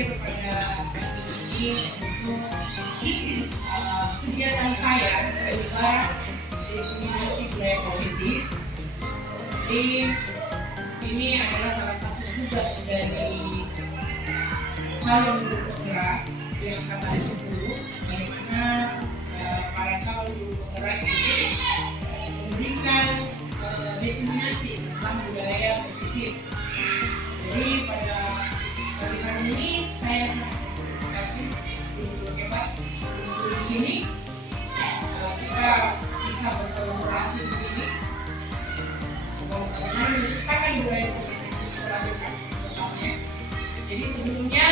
hadir pada pagi ini untuk kegiatan saya adalah diseminasi budaya positif. Jadi ini adalah salah satu tugas dari calon guru penggerak yang angkatan 10, bagaimana para calon guru penggerak ini memberikan diseminasi tentang budaya positif. Jadi pada pagi hari ini saya terima kasih guru hebat di sini. Kita bisa berkolaborasi di sini bagaimana menciptakan budaya positif di sekolah kita terutama. Jadi sebelumnya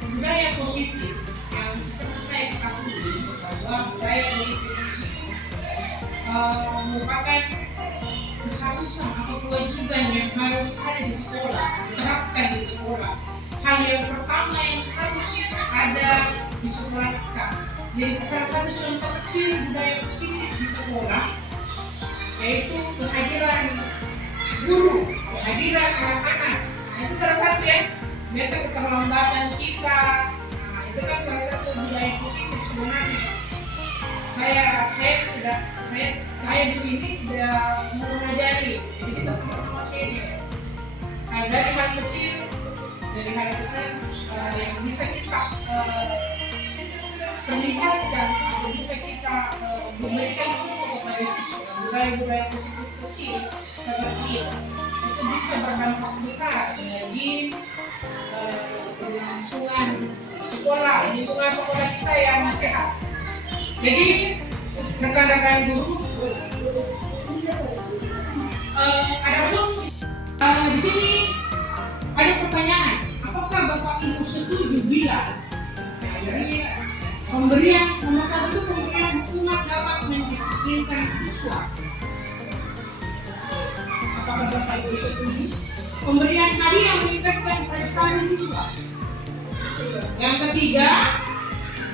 budaya positif yang seperti saya ketahui bahwa budaya positif itu merupakan keharusan atau kewajiban yang harus ada di sekolah, diterapkan di sekolah. Hal yang pertama yang harus ada di sekolah kita. Jadi salah satu contoh kecil budaya positif di sekolah yaitu kehadiran guru, kehadiran anak-anak. Itu salah satu ya. Biasa keterlambatan kita, itu kan salah satu budaya positif sebenarnya. Saya di sini tidak mengajari, jadi kita sama-sama senior. Dari hal kecil yang bisa kita perlihatkan atau bisa kita berikan kepada siswa budaya-budaya positif kecil seperti itu bisa berdampak besar bagi kelangsungan sekolah, lingkungan sekolah kita yang sehat. Jadi rekan-rekan guru, di sini ada pertanyaan, apakah Bapak Ibu setuju bila pemberian nomor satu itu pemberian hukuman dapat mendisiplinkan siswa? Apakah Bapak Ibu setuju? Pemberian hadiah meningkatkan prestasi siswa. Yang ketiga,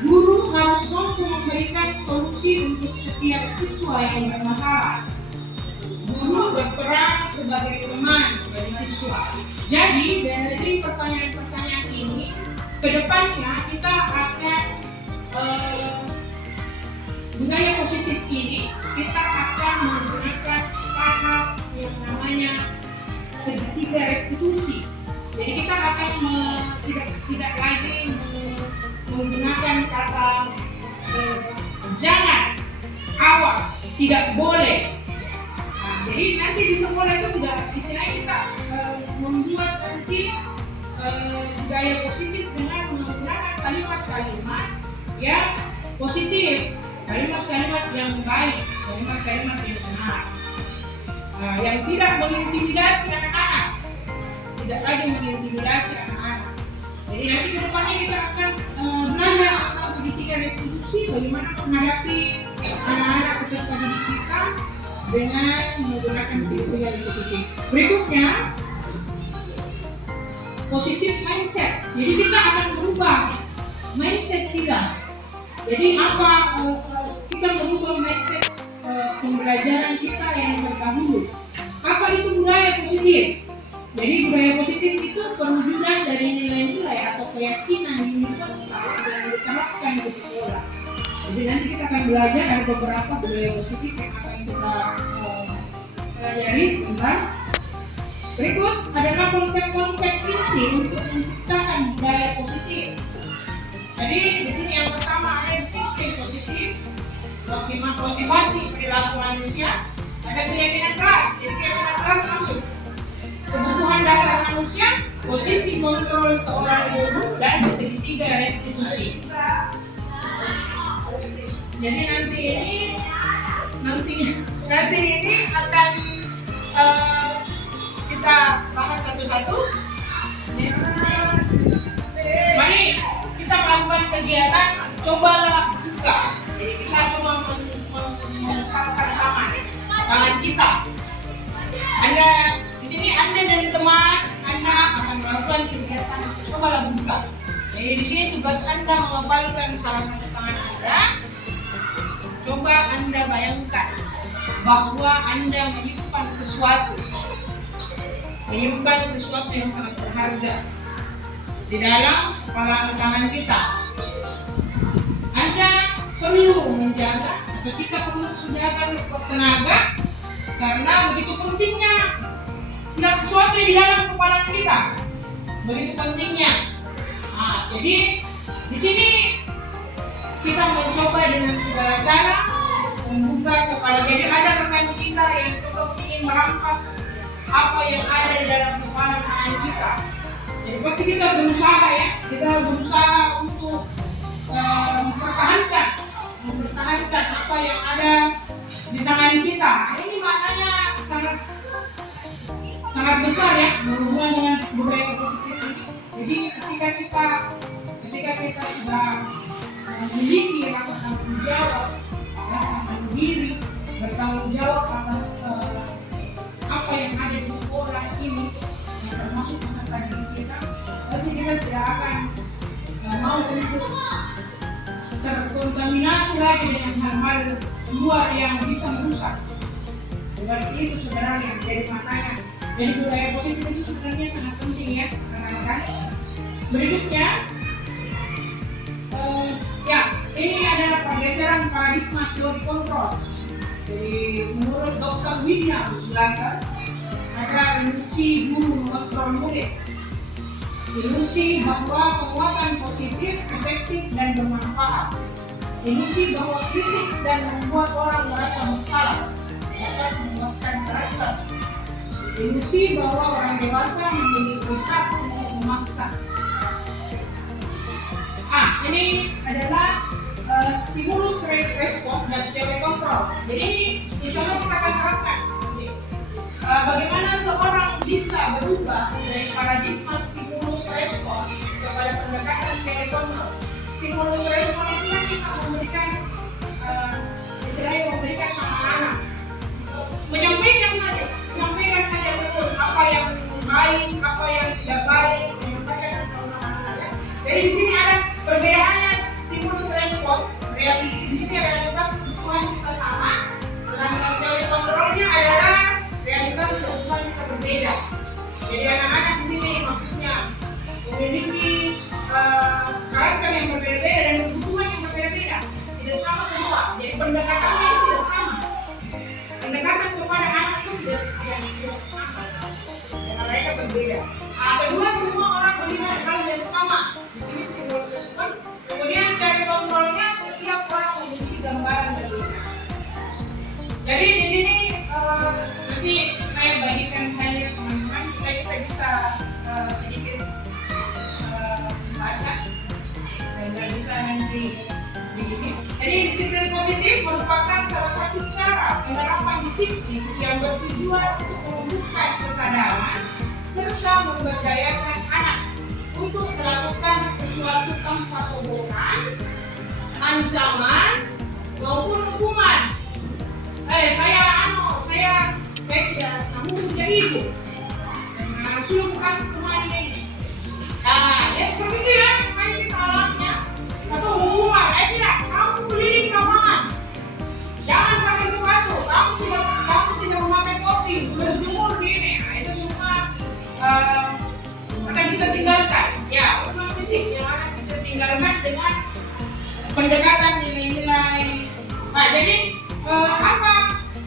guru harus mampu memberikan solusi untuk setiap siswa yang bermasalah. Guru berperan sebagai teman bagi siswa. Jadi dari pertanyaan-pertanyaan ini, kedepannya kita akan budaya positif ini kita akan menggunakan tahap yang namanya segitiga restitusi. Jadi kita akan tidak lagi menggunakan kata jangan, awas, tidak boleh. Jadi nanti di sekolah itu tidak istilahnya kita membuat nanti budaya positif dengan menggunakan kalimat-kalimat yang positif, kalimat-kalimat yang baik, kalimat-kalimat yang benar, yang tidak mengintimidasi anak-anak, tidak lagi mengintimidasi anak-anak. Jadi nanti ke depannya kita akan belajar tentang segitiga restitusi, bagaimana menghadapi anak-anak peserta didik kita dengan menggunakan segitiga restitusi. Berikutnya, positif mindset. Jadi kita akan merubah mindset kita. Jadi kita merubah mindset pembelajaran kita yang terdahulu. Apa itu budaya positif? Jadi budaya positif itu perwujudan dari nilai-nilai atau keyakinan universal yang diterapkan di sekolah. Jadi nanti kita akan belajar ada beberapa budaya positif yang akan kita pelajari tentang. Berikut adalah konsep-konsep inti untuk menciptakan budaya positif. Jadi di sini yang pertama ada disiplin positif, motivasi perilaku manusia, ada keyakinan keras, jadi keyakinan keras masuk. Kebutuhan dasar manusia, posisi kontrol seorang guru, dan segitiga restitusi. Jadi nanti ini akan kita bahas satu-satu. Mari kita melakukan kegiatan, cobalah buka. Jadi kita coba mengungkapkan tangan kita. Di sini Anda dan teman Anda akan melakukan kegiatan, cobalah buka. Jadi di sini tugas Anda mengepalkan salah satu tangan Anda. Coba Anda bayangkan bahwa Anda menyimpan sesuatu yang sangat berharga. di dalam kepala tangan kita. Anda perlu menjaga, atau kita perlu menjaga sekuat tenaga, karena begitu pentingnya tidak sesuatu yang di dalam kepala kita, begitu pentingnya. Jadi di sini kita mencoba dengan segala cara membuka kepala. Jadi ada rekan kita yang coba ingin merampas apa yang ada di dalam kepala tangan kita. Jadi pasti kita berusaha ya, kita berusaha untuk mempertahankan apa yang ada di tangan kita. Ini maknanya sangat besar ya, berhubungan dengan budaya positif ini. Jadi ketika kita sudah memiliki rasa tanggung jawab, rasa mandiri, bertanggung jawab atas apa yang ada di sekolah ini, termasuk peserta didik kita, pasti kita tidak akan mau untuk terkontaminasi lagi dengan hal-hal luar yang bisa merusak. Berarti itu saudara yang menjadi maknanya. Jadi budaya positif itu sebenarnya sangat penting ya, rekan-rekan. Berikutnya, ini adalah pergeseran paradigma teori kontrol. Jadi menurut Dr. William Glasser, ada ilusi guru mengontrol murid. Ilusi bahwa penguatan positif, efektif, dan bermanfaat. Ilusi bahwa kritik dan membuat orang merasa bersalah dapat menguatkan karakter. Ilusi bahwa orang dewasa memiliki hak untuk memaksa. Ini adalah stimulus respons dan teori kontrol. Jadi ini contoh kita terapkan. Bagaimana seorang bisa berubah dari paradigma stimulus respons kepada pendekatan teori kontrol. Stimulus respons itu kan kita memberikan sama anak, menyampaikan saja betul apa yang baik, apa yang tidak baik, menyampaikan sama anak ya. Jadi di sini ada perbedaannya stimulus respon. Di sini realitas kebutuhan kita sama, sedangkan teori kontrolnya adalah realitas kebutuhan kita berbeda. Jadi anak-anak di sini maksudnya memiliki karakter yang berbeda-beda dan kebutuhan yang berbeda-beda, tidak sama semua. Jadi pendekatannya itu tidak sama. Pendekatan kepada anak itu tidak sama, karena mereka berbeda. Kedua, semua orang melihat hal yang sama. Di sini stimulus respon. Kemudian teori kontrolnya, setiap orang memiliki gambaran berbeda. Jadi di sini nanti saya bagikan highlight teman-teman supaya kita bisa sedikit baca sehingga bisa nanti begini. Jadi disiplin positif merupakan salah satu cara penerapan disiplin yang bertujuan untuk menumbuhkan kesadaran serta memberdayakan anak untuk melakukan sesuatu tanpa sokongan, ancaman maupun hukuman. Saya tidak mau menjadi ibu. Suruh kasih kemana ini? Ya seperti itu ya, main kita alatnya. Atau hukuman, tidak, kamu beli lapangan. Jangan pakai sepatu, kamu tidak memakai topi, berjemur di ini. Itu semua akan bisa tinggalkan. Ya, hukuman fisik yang akan kita tinggalkan dengan pendekatan nilai-nilai. Jadi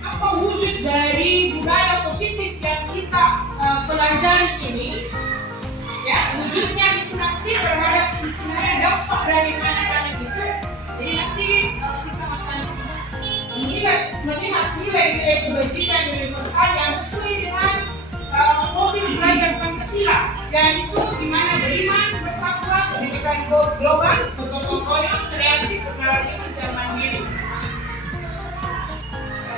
apa wujud dari budaya positif yang kita pelajari ini? Ya, wujudnya itu nanti terhadap istilahnya dampak dari mana-mana itu. Jadi nanti kita akan melihat nilai-nilai kebajikan universal yang sesuai dengan profil belajar Pancasila, yaitu di mana beriman, bertakwa, pendidikan global, bergotong royong, kreatif, berkreativitas dan mandiri.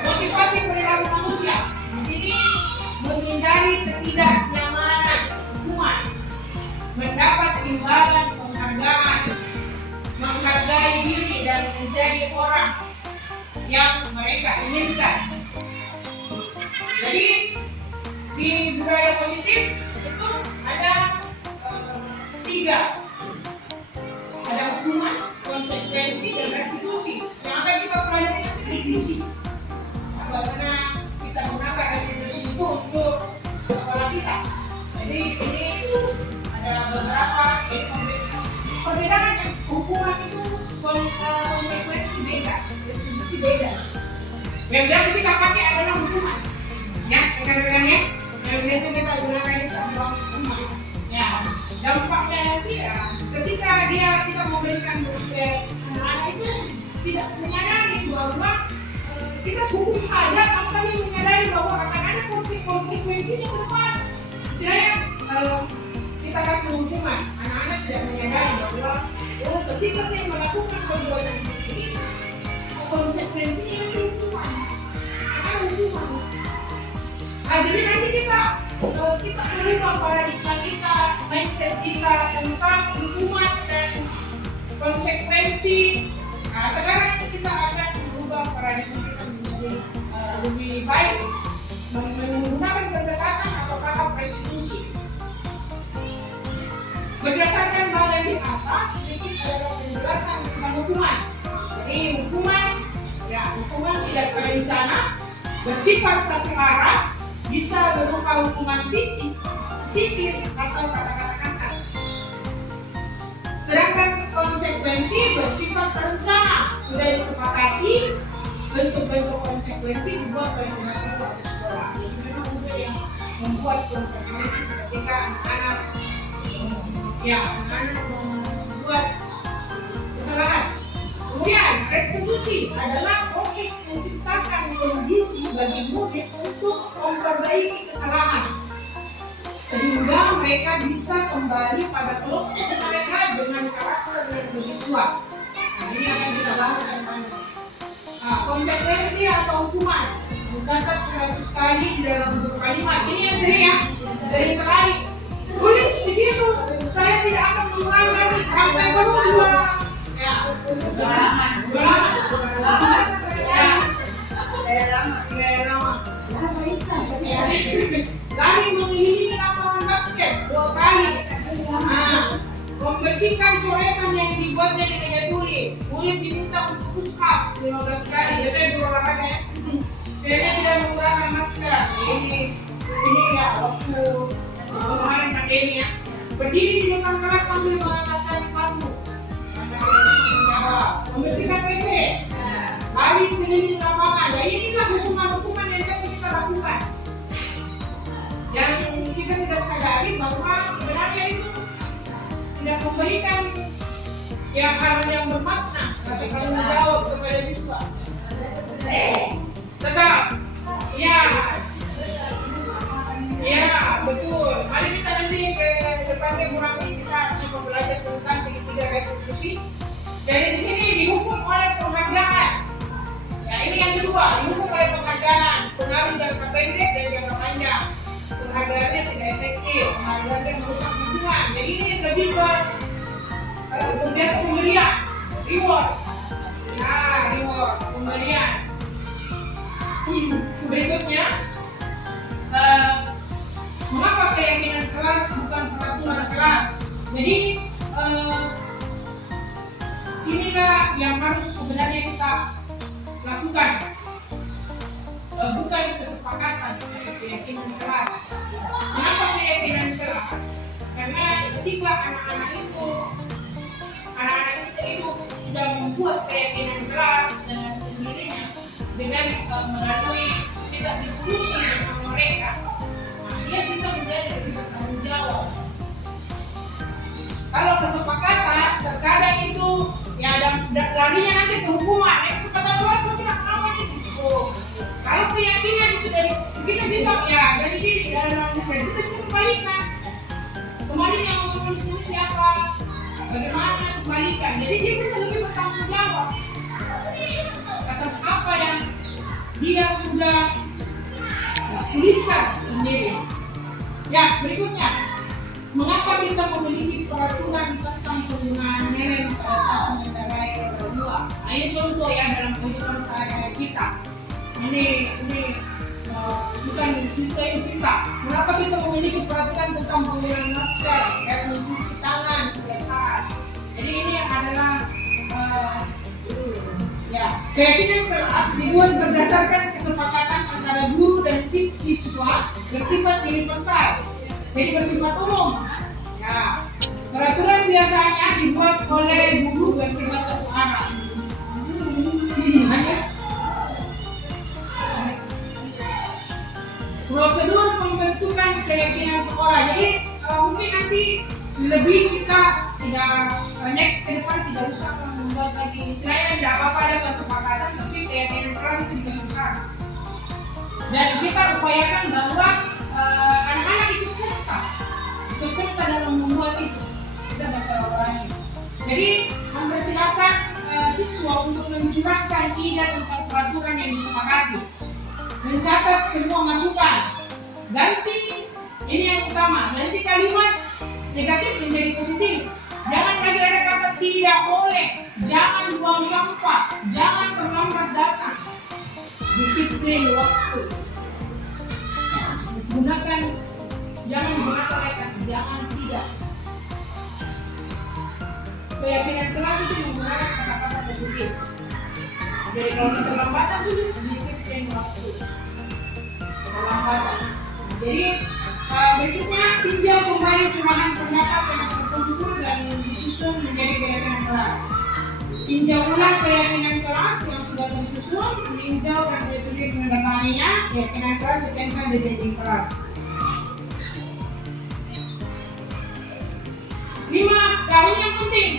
Motivasi perilaku manusia di sini menghindari ketidaknyamanan, hukuman, mendapat imbalan penghargaan, menghargai diri dan menjadi orang yang mereka inginkan. Jadi di budaya positif itu ada 3, ada hukuman, konsekuensi, dan restitusi. Yang akan kita pelajari nanti restitusi. Karena kita gunakan restitusi itu untuk sekolah kita. Jadi ini ada beberapa hukuman itu konsekuensi beda, restitusi beda. Yang biasa kita pakai adalah hukuman. Ya, rekan-rekan ya. Yang biasa kita gunakan itu adalah hukuman. Ya, dampaknya nanti ya, ketika kita memberikan anak-anak itu tidak menyadari bahwa kita hukum saja tanpa dia menyadari bahwa akan ada konsekuensinya ke depan. Istilahnya kalau kita kasih hukuman, anak-anak tidak menyadari bahwa ketika saya melakukan perbuatan ini, konsekuensinya itu hukuman. Ada hukuman. Nah, jadi nanti kita merubah paradigma kita, mindset kita tentang hukuman dan konsekuensi. Nah, sekarang kita akan merubah paradigma kita menjadi lebih baik, menggunakan pendekatan atau tahap restitusi. Berdasarkan hal yang di atas, ini adalah penjelasan tentang hukuman. Jadi hukuman tidak terencana, bersifat satu arah, bisa berupa hukuman fisik, psikis, atau kata-kata kasar. Sedangkan konsekuensi bersifat terencana, sudah disepakati, bentuk-bentuk konsekuensi dibuat oleh pengetahuan di sekolah. Jadi memang udah yang membuat konsekuensi ketika anak-anak membuat kesalahan. Kemudian restitusi adalah proses menciptakan kondisi bagi murid untuk memperbaiki kesalahan sehingga mereka bisa kembali pada kelompok mereka dengan karakter yang lebih kuat. Nah, ini akan kita bahas tentang konsekuensi atau hukuman. Mencatat 100 kali dalam bentuk kalimat. Ini yang sering ya, dari sekali. Tulis di situ, saya tidak akan mengulangi lagi sampai berubah. Ya, lari mengelilingi lapangan basket 2 kali. Membersihkan coretan yang dibuatnya di meja tulis. Murid diminta untuk push up 15 kali. Biasanya di olahraga ya. Kayaknya tidak menggunakan masker. Ini ya waktu kemarin pandemi ya. Berdiri di depan kelas sambil mengangkat kaki satu. Membersihkan WC, lari keliling lapangan. Ya, inilah hukuman-hukuman yang kita lakukan. Yang kita tidak sadari bahwa sebenarnya itu tidak memberikan hal yang bermakna tapi kalau menjawab kepada siswa. Tetap, betul. Mari kita nanti ke depannya kita coba belajar tentang segitiga restitusi. Jadi di sini dihukum oleh penghargaan. Ya, ini yang kedua, dihukum oleh penghargaan. Pengaruh jangka pendek dan jangka panjang. Penghargaannya tidak efektif, penghargaannya merusak hubungan. Jadi ini lebih ke biasa pemberian, reward. Nah, reward, pemberian. Berikutnya, mengapa keyakinan kelas bukan peraturan kelas? Jadi inilah yang harus sebenarnya kita lakukan, bukan kesepakatan keyakinan kelas. Kenapa keyakinan kelas? Karena ketika anak-anak itu sudah membuat keyakinan kelas dengan sendirinya, dengan melalui kita diskusi bersama mereka, dia bisa menjadi lebih bertanggung jawab. Kalau kesepakatan terkadang itu larinya nanti ke hukuman. Kesepakatan kelas itu tidak apa itu. Kalau keyakinan itu dari kita bisa dari diri dalam kita bisa kembalikan. Kemarin yang ngomong siapa? Bagaimana kembalikan? Jadi dia bisa lebih bertanggung jawab atas apa yang dia sudah tuliskan sendiri. Ya, berikutnya. Mengapa kita memiliki peraturan tentang penggunaan NEM pada saat mengendarai roda 2? Nah, ini contoh ya dalam kehidupan sehari-hari kita. Ini bukan siswa kita. Mengapa kita memiliki peraturan tentang penggunaan masker, mencuci tangan setiap saat? Jadi ini adalah keyakinan kelas dibuat berdasarkan kesepakatan antara guru dan siswa bersifat universal. Jadi bersifat umum. Ya, Peraturan biasanya dibuat oleh guru bersifat satu arah. Hanya prosedur pembentukan keyakinan sekolah. Jadi mungkin nanti lebih kita tidak next ke depan tidak usah membuat lagi istilahnya tidak apa-apa ada kesepakatan, tapi keyakinan kelas itu dikasihkan. Dan kita upayakan bahwa anak-anak ikut serta dalam membuat itu. Kita berkolaborasi. Jadi mempersilahkan siswa untuk mencurahkan ide tentang peraturan yang disepakati. Mencatat semua masukan. Ganti, ini yang utama, ganti kalimat negatif menjadi positif. Jangan lagi ada kata tidak boleh, jangan buang sampah, jangan terlambat datang. Disiplin waktu. Jangan menggunakan kata jangan tidak. Keyakinan kelas itu menggunakan kata-kata positif. Jadi kalau keterlambatan tulis disiplin waktu. Keterlambatan. Jadi berikutnya tinjau kembali curahan pendapat yang terkumpul dan disusun menjadi keyakinan kelas. Tinjau ulang keyakinan kelas yang sudah tersusun, tinjau dan ditulis menandatanganinya. Keyakinan kelas ditempel di dinding kelas. 5 ini yang penting,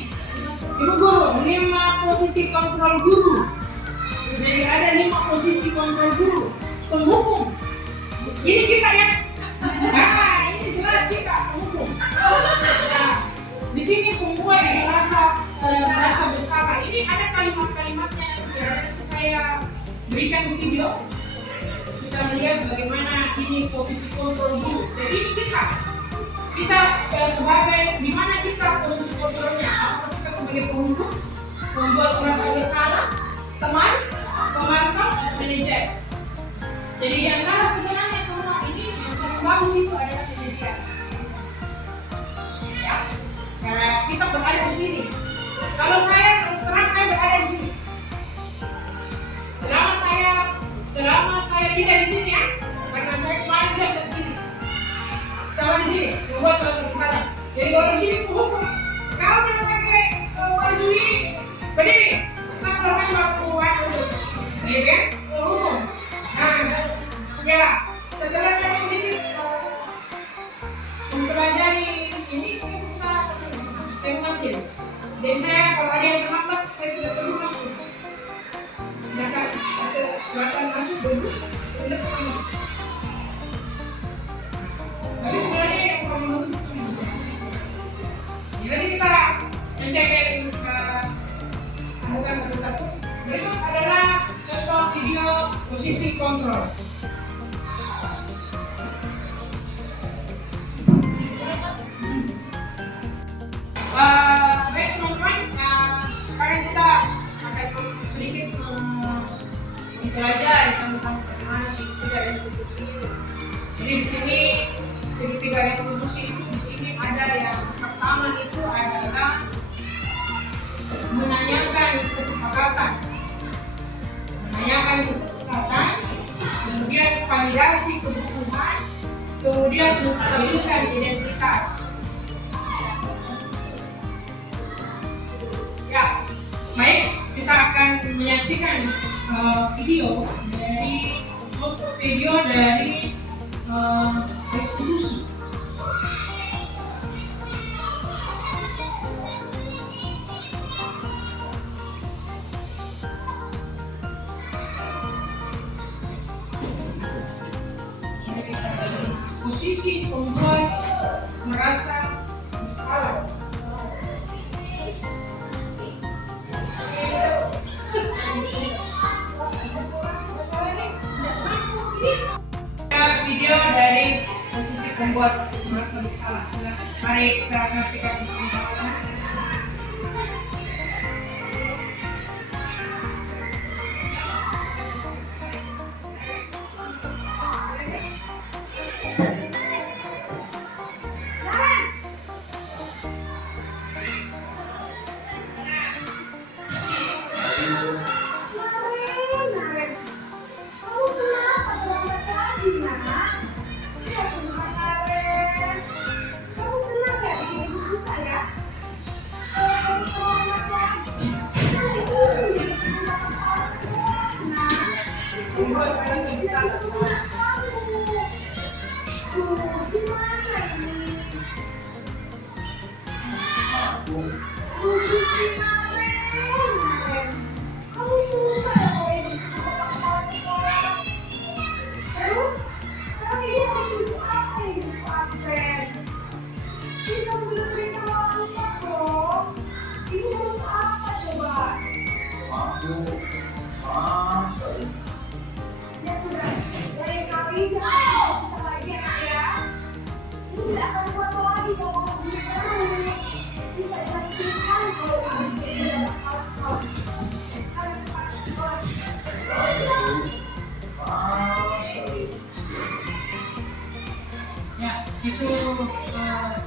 Ibu Guru, 5 posisi kontrol guru. Jadi ada 5 posisi kontrol guru. Penghukum. Ini kita ya. Nah, ini jelas kita penghukum. Nah, di sini pembuat yang merasa bersalah. Ini ada kalimat-kalimatnya nanti saya berikan video. Kita melihat bagaimana ini posisi kontrol guru. Jadi ini kita sebagai di mana kita posisi kontrolnya? Apakah kita sebagai penghukum, membuat merasa bersalah, teman, pemantau, manajer. Jadi di antara sebenarnya semua ini yang paling bagus itu adalah manajer. Ya, karena kita berada di sini. Kalau saya terus terang saya berada di sini. Selama saya tidak di sini ya, karena saya kemarin biasa di sini. Sama di sini, membuat surat keterangan. Jadi kalau di sini penghukum, kau jangan pakai baju ini, berdiri. Saya belum waktu untuk, ya kan? Penghukum. Nah, ya setelah saya sedikit mempelajari ini, saya berusaha ke sini, saya mengambil. Jadi saya kalau ada yang terlambat, saya tidak perlu masuk. Bahkan masuk dulu, sudah semuanya. Tapi sebenarnya yang paling bagus itu ini. Jadi kita mencekin bukan satu-satu. Berikut adalah contoh video posisi kontrol. Baik teman-teman, sekarang kita akan sedikit belajar tentang bagaimana segitiga restitusi. Jadi di sini segitiga restitusi itu di sini ada yang pertama itu adalah menanyakan kesepakatan, kemudian validasi kebutuhan, kemudian menstabilkan identitas. Ya, baik, kita akan menyaksikan video dari restitusi. Posisi pembuat merasa bersalah. Video dari posisi pembuat merasa bersalah. Mari kita saksikan bersama. Kamu senang gak bikin ibu susah ya? Buat pada sebesar. Ya, itu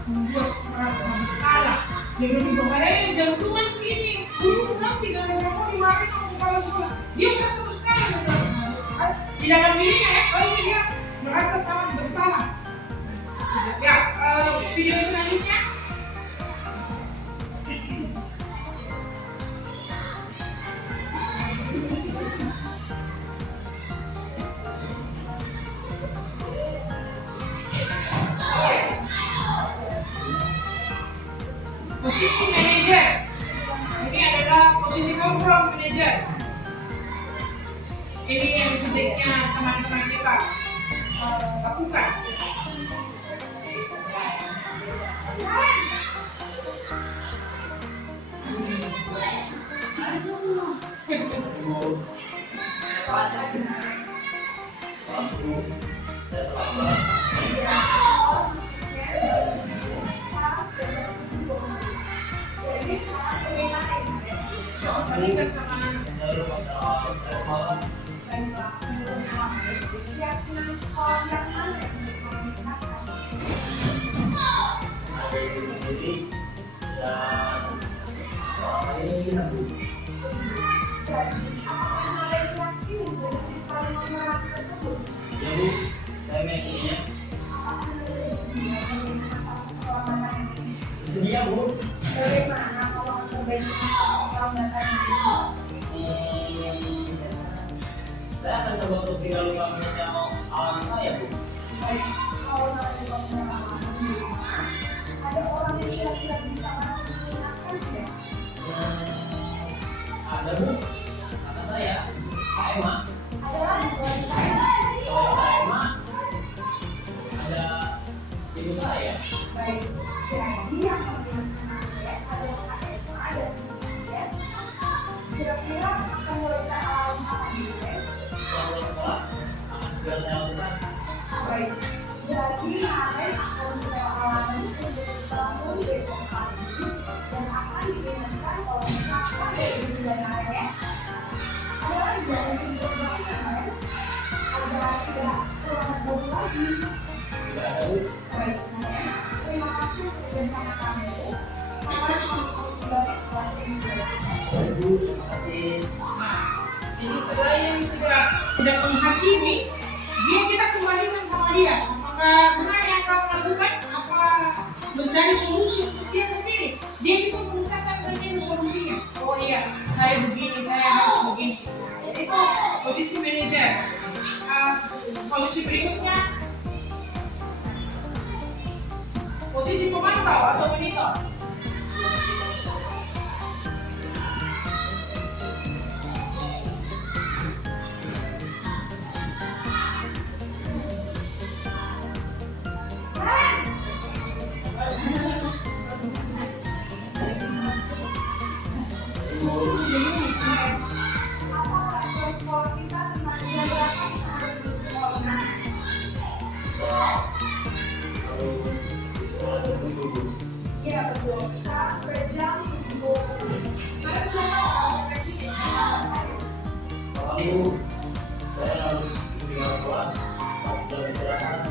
membuat merasa bersalah. Dia bilang, jangan cuma begini. Nanti kalau mau dimarahin kamu kalau sekolah, dia merasa bersalah. Di dalam dirinya ya, kalau dia merasa sangat bersalah. Ya, video selanjutnya. Posisi manajer. Ini adalah posisi program manajer. Ini yang sebaiknya teman-teman kita lakukan. Balikan sama sedia Bu. Bagaimana kalau orang datanya? Saya akan coba untuk tidak lupa menjawab alamat saya Bu. Baik, kalau nanti kamu ada orang yang kira-kira bisa mengingatkan ya? Ada Bu, kata saya, Kak Emma. Ada lagi selain saya? Selain Kak Emma, ada ibu saya. Baik, jadi yang mengingatkan saya ada Kak Emma, ada ya. Kira-kira akan mulai saya alami apa nih ya? Selama sekolah akan segera saya lakukan. Baik, jadi kemarin akan saya alami untuk kamu besok pagi dan akan diingatkan oleh kakak dari bulan Maret ya. Ada lagi yang untuk kemarin agar tidak terlambat baru lagi. Tidak ada Bu. Baik, ya. Terima kasih bersama kami. Sekarang kami kembali ke kelas ini. Baik Bu, terima kasih. jadi selain tidak menghakimi, dia kita kembalikan sama dia. Apakah benar yang kamu lakukan? Apa mencari solusi untuk dia sendiri? Dia bisa mengucapkan bagaimana solusinya. Oh iya, saya begini, saya harus begini. Jadi itu posisi manajer. Posisi berikutnya, posisi pemantau atau monitor. Iya betul. Sekarang sudah jam 7. Lalu saya harus tinggal kelas pas jam istirahat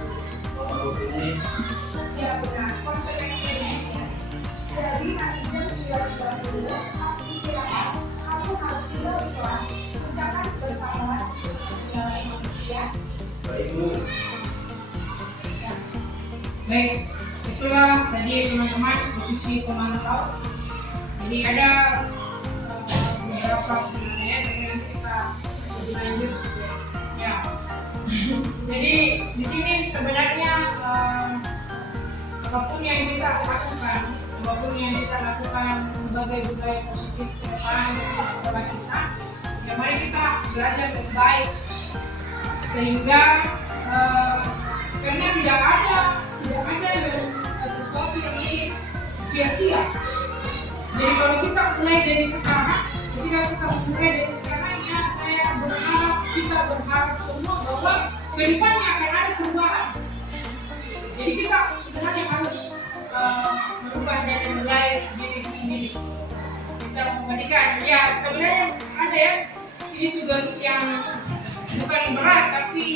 selama 20 menit. Ya benar. Konsekuensinya ya. Jadi nanti jam 9.30 pasti istirahat. Kamu harus tinggal di kelas. Ucapkan bersama ya. Baik Bu. Baik, itulah tadi teman-teman posisi pemantau. Jadi ada beberapa sebenarnya yang kita lebih lanjut. Ya. Jadi di sini sebenarnya apapun yang kita lakukan sebagai budaya positif ke depan di sekolah kita, ya mari kita belajar baik sehingga karena tidak ada yang sesuatu yang ini sia-sia. Jadi kalau kita mulai dari sekarang, ketika kita mulai dari sekarang ya saya berharap semua bahwa kedepannya akan ada perubahan. Jadi kita sebenarnya harus merubah dari mulai diri sendiri. Kita memberikan, ya sebenarnya ada ya, ini tugas yang bukan berat tapi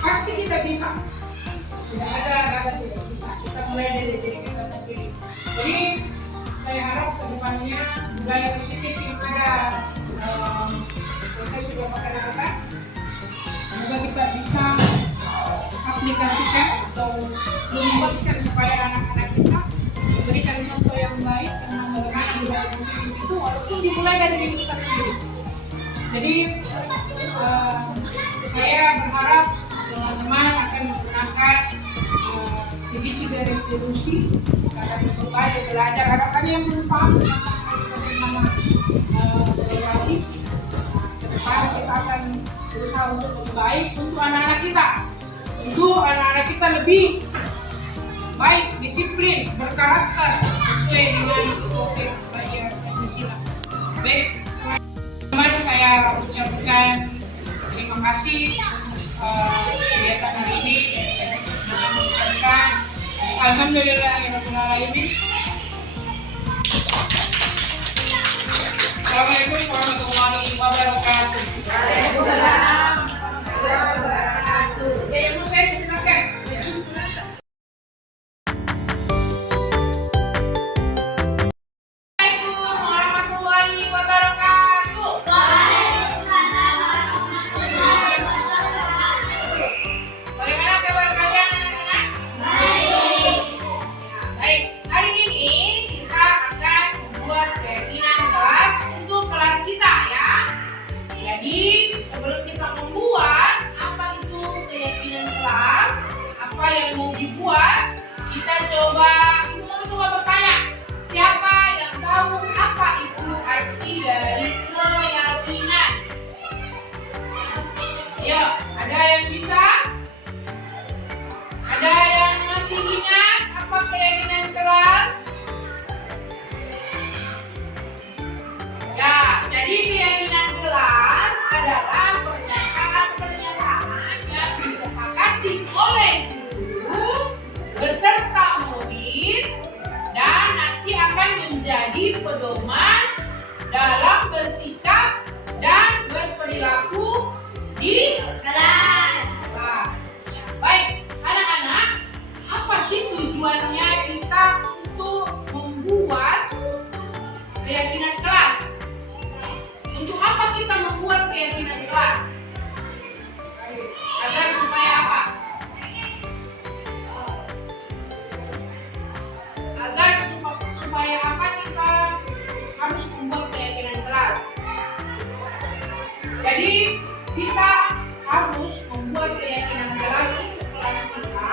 pasti kita bisa. Tidak ada kata tidak bisa. Kita mulai dari diri kita sendiri. Jadi saya harap kedepannya budaya positif yang ada, saya sudah perkenalkan, semoga kita bisa aplikasikan atau mengimbaskan kepada anak-anak kita, memberikan contoh yang baik tentang bagaimana budaya positif itu walaupun dimulai dari diri kita sendiri. Jadi saya berharap teman-teman akan menggunakan sedikit dari resolusi karena berbagai belajar. Ada yang belum paham bagaimana evaluasi. Ke depan kita akan berusaha untuk lebih baik untuk anak-anak kita. Untuk anak-anak kita lebih baik, disiplin, berkarakter sesuai dengan topik pelajaran Pancasila. Baik, teman-teman, saya ucapkan terima kasih kegiatan hari ini. Saya mengucapkan alhamdulillahirabbil alamin. Assalamualaikum warahmatullahi wabarakatuh. Waalaikumsalam warahmatullahi wabarakatuh. Ya, Ibu saya silakan. Kita coba bertanya, siapa yang tahu apa itu arti dari keyakinan? Ayo, ada yang bisa? Ada yang masih ingat apa keyakinan kelas? Ya, jadi keyakinan kelas adalah pernyataan yang disepakati oleh guru beserta murid dan nanti akan menjadi pedoman dalam bersikap dan berperilaku di kelas. Ya, baik, anak-anak, apa sih tujuannya kita untuk membuat keyakinan kelas? Untuk apa kita membuat keyakinan kelas? Agar supaya apa? Supaya apa kita harus membuat keyakinan kelas? Jadi kita harus membuat keyakinan kelas untuk kelas kita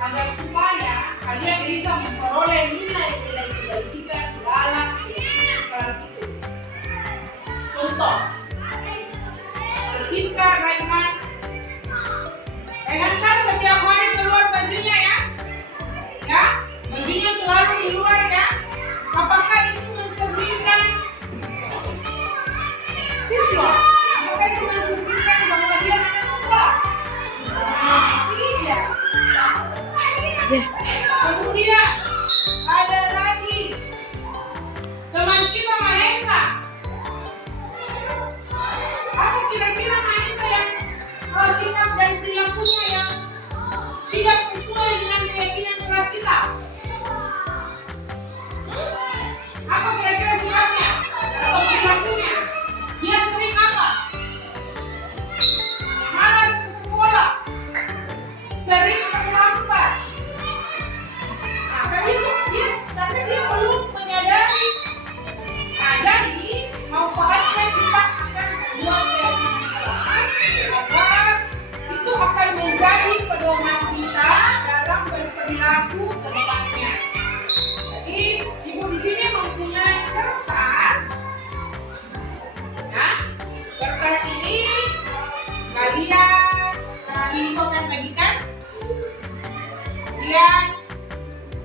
agar supaya kalian bisa memperoleh nilai-nilai kebajikan dalam keyakinan kelas itu. Contoh, ketika Raihan kan setiap hari keluar bajunya ya, bajunya selalu di luar ya. Apakah itu mencerminkan siswa? Apakah itu mencerminkan bahwa dia anak sekolah? Tidak. Kemudian ada lagi teman kita Mahesa. Apa kira-kira Mahesa yang sikap dan perilakunya yang tidak sesuai dengan keyakinan kelas kita? Apa kira-kira sikapnya atau perilakunya? Dia sering apa? Malas ke sekolah, sering terlambat. Nah, karena dia belum menyadari. Nah, jadi manfaatnya kita akan membuat keyakinan kelas maju ke depannya. Jadi ibu di sini mempunyai kertas. Ya, kertas ini ibu akan bagikan.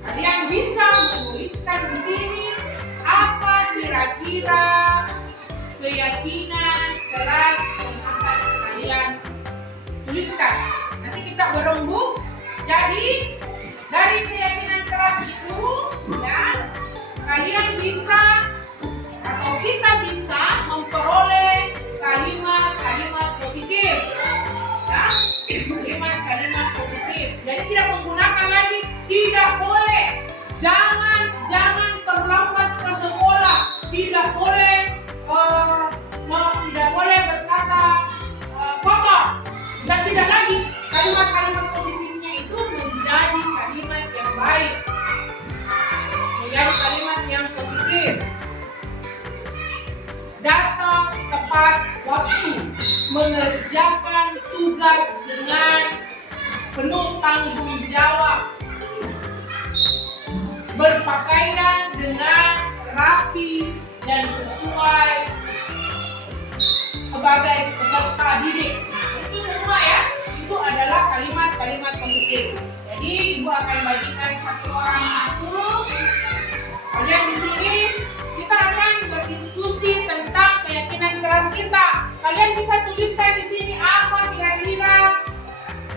Kalian bisa menuliskan di sini apa kira-kira keyakinan kelas yang akan kalian tuliskan. Nanti kita berembuk. Jadi dari keyakinan kelas itu, ya, kalian bisa atau kita bisa memperoleh kalimat-kalimat positif, ya, kalimat-kalimat positif. Jadi tidak menggunakan lagi, tidak boleh, jangan terlambat ke sekolah, tidak boleh berkata kotor. Dan tidak lagi kalimat-kalimat positifnya itu menjadi kalimat yang baik, menjadi kalimat yang positif. Datang tepat waktu, mengerjakan tugas dengan penuh tanggung jawab, berpakaian dengan rapi dan sesuai sebagai peserta didik. Itu semua ya, itu adalah kalimat-kalimat positif. Jadi ibu akan bagikan satu orang satu. Kalian di sini kita akan berdiskusi tentang keyakinan kelas kita. Kalian bisa tuliskan di sini apa kira-kira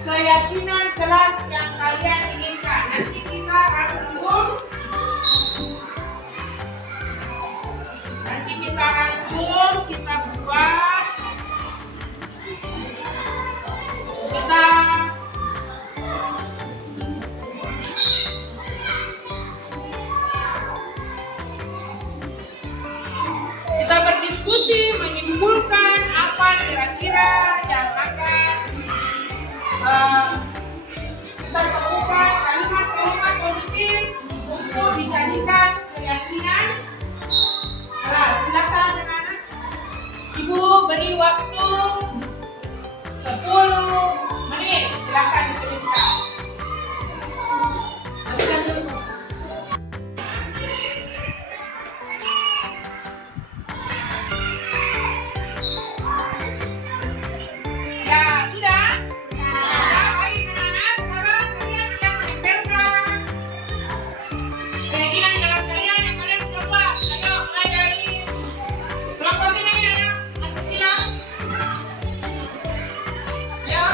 keyakinan kelas yang kalian inginkan. Nanti kita rangkum. Kita buat. Kita berdiskusi menyimpulkan apa kira-kira yang akan kita temukan kalimat-kalimat positif untuk dijadikan keyakinan kelas. Silakan anak-anak. Ibu beri waktu 10 menit. Silakan dituliskan. Masukkan dulu. Ya, sudah? Ya, baik anak-anak. Sekarang kalian yang menempelkan keyakinan kelas kalian yang kalian sudah buat. Ayo, mulai dari kelompok sini ya. Masuk silang. Ayo.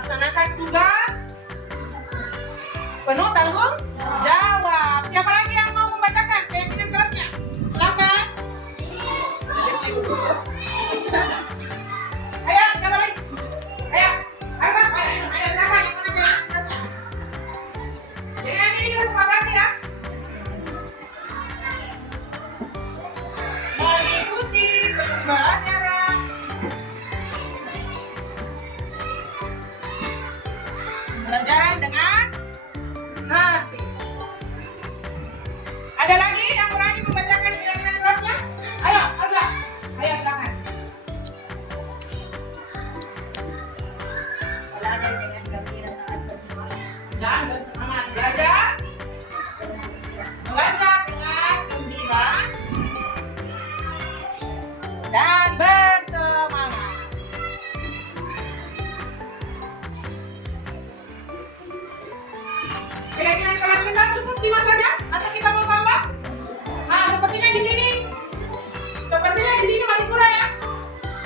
melaksanakan tugas penuh tanggung jawab. Siapa lagi yang mau membacakan keyakinan kelasnya? Silakan. Ayo, siapa lagi? Ayo, silakan yang mana keyakinan kelasnya? Jadi nanti ini kita sepakati ya. Mengikuti pembelajaran dengan ngerti. Ada lagi yang berani membacakan keyakinan kelasnya? Ayo, ada. Ayo, silakan. Belajar dengan gembira saat bersemangat. Dan bersemangat belajar dengan gembira dan bersemangat. Keyakinan kelas kita cukup 5 saja atau kita mau tambah? Nah, sepertinya di sini masih kurang ya?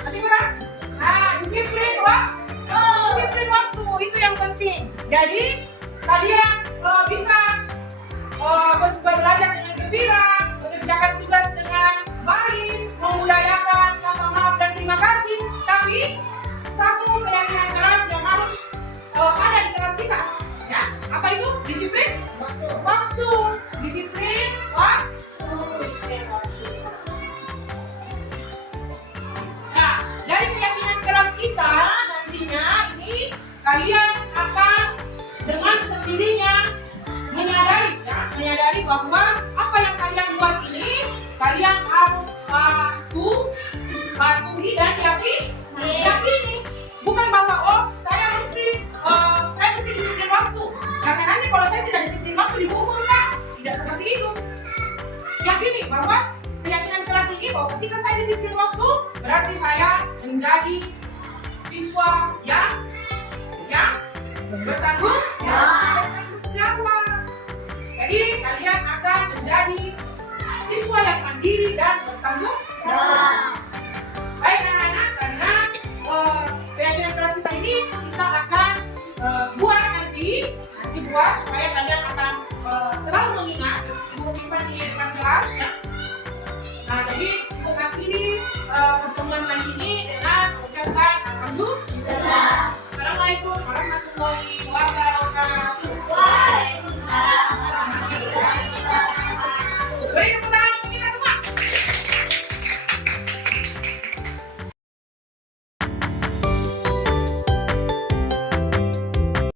Masih kurang? Nah, disiplin waktu itu yang penting. Jadi kalian bisa belajar dengan gembira, mengerjakan tugas dengan baik, membudayakan kata maaf dan terima kasih. Tapi satu keyakinan kelas yang harus ada di kelas kita, ya, apa itu? Disiplin waktu. Disiplin waktu. Nah, dari keyakinan kelas kita nantinya ini kalian akan dengan sendirinya menyadari bahwa apa yang kalian buat ini kalian harus patuhi dan yakini. Bukan bahwa saya mesti disiplin waktu. Karena nanti kalau saya tidak disiplin waktu dihukum kan? Tidak seperti itu. Yakini bahwa keyakinan kelas ini bahwa ketika saya disiplin waktu berarti saya menjadi siswa yang bertanggung jawab. Jadi kalian akan menjadi siswa yang mandiri dan bertanggung jawab. Baik anak-anak, karena keyakinan kelas kita ini kita akan buat supaya kalian akan selalu mengingat buku di depan kelas ya. Nah, jadi untuk akhiri